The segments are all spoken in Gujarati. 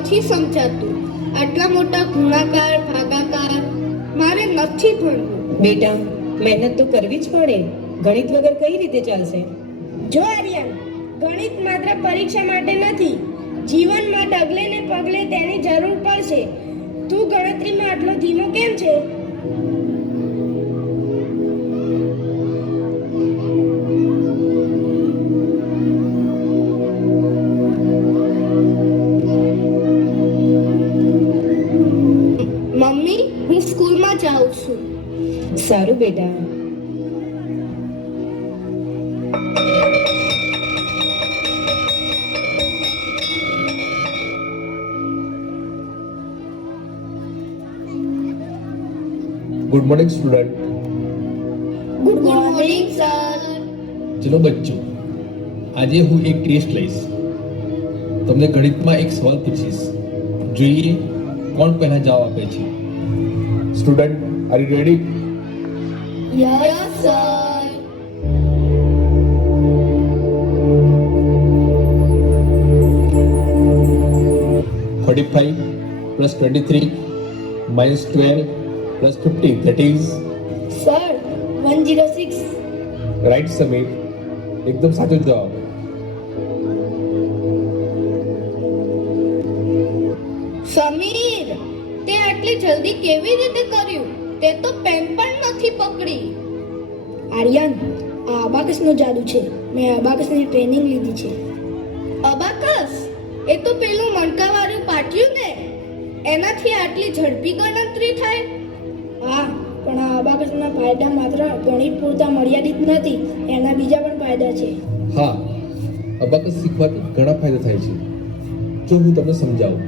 નથી સમજાતું. આટલા મોટા ગુણાકાર ભાગાકાર મારે નથી ભણવું. બેટા, મહેનત તો કરવી જ પડે. ગણિત વગર કઈ રીતે ચાલશે? જો આર્યન, ગણિત માત્ર પરીક્ષા માટે નથી, જીવનમાં ડગલે ને પગલે તેની જરૂર પડશે. તું ગણતરીમાં આટલો ધીમો કેમ છે? મમ્મી, હું સ્કૂલમાં જાઉં છું. સારું બેટા. Good morning student. Good morning sir. ચલો બચ્ચો, આજે હું એક ટેસ્ટ લઈશ. તમને ગણિતમાં એક સવાલ પૂછીશ. જોઈએ કોણ પહેલા જવાબ આપે છે. Student, are you ready? Yes sir. $45 plus 23 minus 12 plus 50, that is sir, 106. right. Sameer, એકદમ સાચો જવાબ. સમીર, તે આટલી જલ્દી કેવી રીતે કર્યું? તે તો પેન પણ નથી પકડી. આર્યન, આ અબાકસનો જાદુ છે. મેં અબાકસની ટ્રેનિંગ લીધી છે. અબાકસ, એ તો પેલું મણકાવાળું પાટિયું ને, એનાથી આટલી ઝડપી ગણતરી થાય? હા, પણ આ અબાકસના ફાયદા માત્ર ગણિત પૂરતા મર્યાદિત નથી, એના બીજા પણ ફાયદા છે. હા, અબાકસ શીખવાથી ઘણા ફાયદા થાય છે. જો હું તમને સમજાવું.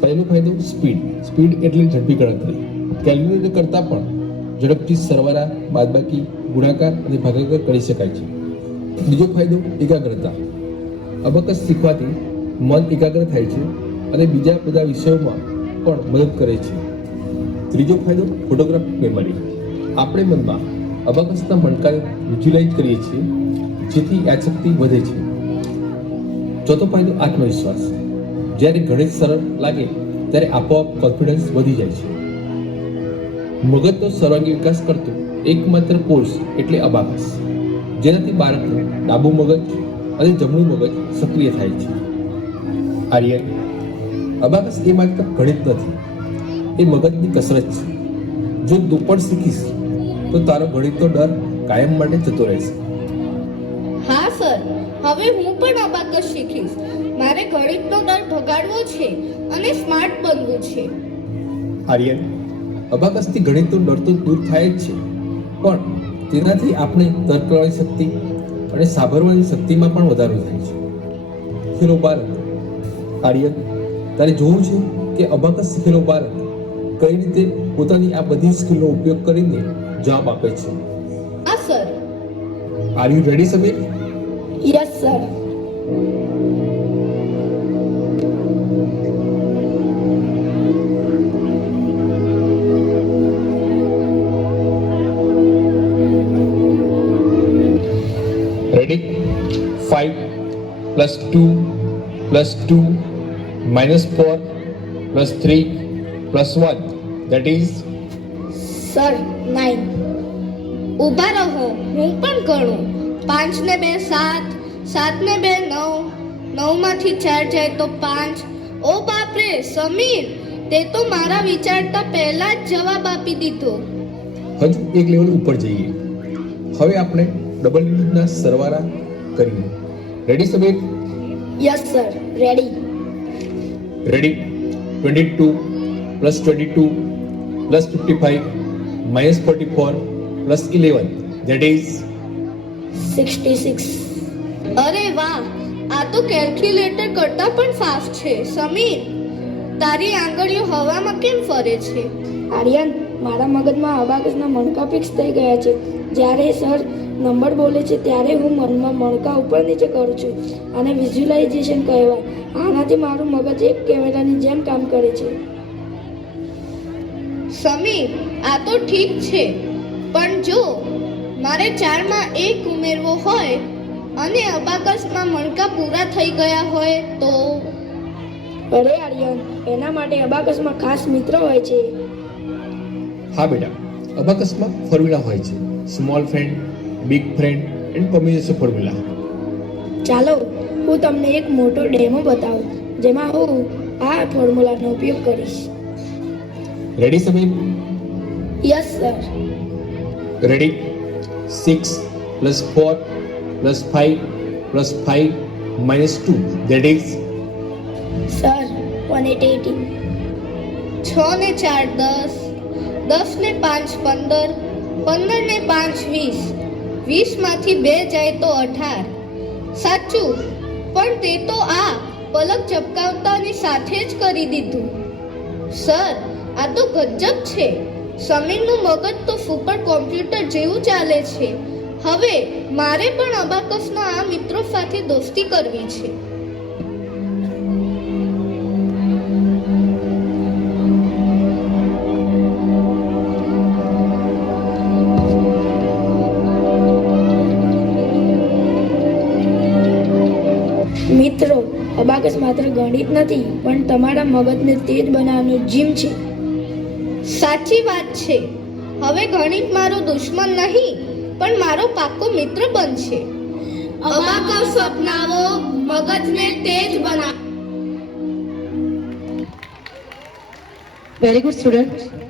પહેલો ફાયદો સ્પીડ. સ્પીડ એટલે ઝડપી ગણતરી. કેલ્ક્યુલેટર કરતાં પણ ઝડપથી સરવાળા, બાદબાકી, ગુણાકાર અને ભાગાકાર કરી શકાય છે. બીજો ફાયદો એકાગ્રતા. અબાકસ શીખવાથી મન એકાગ્ર થાય છે અને બીજા બધા વિષયોમાં પણ મદદ કરે છે. ત્રીજો ફાયદો ફોટોગ્રાફિક મેમરી. આપણે મનમાં અબાકસના મણકા વિઝ્યુલાઇઝ કરીએ છીએ, જેથી યાદશક્તિ વધે છે. ચોથો ફાયદો આત્મવિશ્વાસ. જ્યારે ગણિત સરળ લાગે ત્યારે આપોઆપ કોન્ફિડન્સ વધી જાય છે. મગજનો સર્વાંગી વિકાસ કરતો એકમાત્ર કોર્સ એટલે અબાકસ, જેનાથી બાળકનું ડાબું મગજ અને જમણું મગજ સક્રિય થાય છે. આર્યન, અબાકસ એ માત્ર ગણિત નથી, એ મગજની કસરત છે. જો તું પણ શીખીશ તો તારો ગણિતનો ડર કાયમ માટે જતો રહેશે. હા સર, હવે હું પણ અબાકસ શીખીશ. મારે ગણિતનો ડર ભગાડવો છે અને સ્માર્ટ બનવું છે. આર્યન, અબાકસથી ગણિતનો ડર તો દૂર થાય જ છે, પણ તેનાથી આપણે તર્ક કરવાની શક્તિ અને સાંભળવાની શક્તિમાં પણ વધારો થાય છે. શીખેલો બાળક. આર્યન, તારે જોવું છે કે અબાકસ શીખેલો બાળક કઈ રીતે પોતાની આ બધી સ્કિલનો ઉપયોગ કરીને જવાબ આપે છે. હા sir. Are you ready Sameer? Yes sir. Ready? 5 plus 2 plus 2 minus 4 plus 3 plus 1, that is sir, 9. ઊભા રહો, હું પણ ગણું. 5 ને 2 7, 7 ને 2 9, 9 માંથી 4 જાય તો 5. ઓ બાપરે સમીર, તે તો મારા વિચારતા પહેલા જ જવાબ આપી દીધો. હજુ એક લેવલ ઉપર જઈએ. હવે આપણે ડબલ યુનિટના સરવાળા કરીએ. Ready Sameer? Yes sir, ready. Ready? 22 plus 22 plus 55 minus 44 plus 11, that is 66. અરે વાહ, આ તો કેલ્ક્યુલેટર કરતાં પણ ફાસ્ટ છે. સમીર, તારી આંગળીઓ હવામાં કેમ ફરે છે? આર્યન, મારા મગજમાં અબાકસના મણકા ફિક્સ થઈ ગયા છે. જ્યારે સર નંબર બોલે છે ત્યારે હું મનમાં મણકા ઉપર નીચે કરું છું. આને વિઝ્યુલાઇઝેશન કહેવાય. આનાથી મારું મગજ એક કેમેરાની જેમ કામ કરે છે. સમીર, આ તો ઠીક છે, પણ જો મારે 4માં 1 ઉમેરવો હોય અને અબાકસમાં મણકા પૂરા થઈ ગયા હોય તો? અરે આર્યન, એના માટે અબાકસમાં ખાસ મિત્ર હોય છે. હા બેટા, અબાકસમાં ફોર્મ્યુલા હોય છે. Small friend, big friend and permutation formula. ચાલો હું તમને એક મોટો ડેમો બતાવું જેમાં હું આ ફોર્મ્યુલાનો ઉપયોગ કરીશ. Ready Sameer? Yes sir. Ready? 6 plus 4 plus 5 plus 5 minus 2, that is? Sir 180. 6 ને 4 10, 10 ને 5 15, 15 ને 5 20, 20 માંથી 2 જાય તો 18. સાચું, પણ તે તો આ પલક ઝબકાવતાની સાથે જ કરી દીધું. સર, આ તો ગજબ છે. સમીરનું મગજ તો સુપર કોમ્પ્યુટર જેવું ચાલે છે. હવે મારે પણ અબાકસના આ મિત્રો સાથે દોસ્તી કરવી છે. મિત્રો, અબાકસ માત્ર ગણિત નથી પણ તમારા મગજને તેજ બનાવવાનું જીમ છે. સાચી વાત છે. હવે ગણિત મારો દુશ્મન નહીં પણ મારો પાક્કો મિત્ર બનશે. અબાકસ અપનાવો, મગજને તેજ બનાવો. Very good student.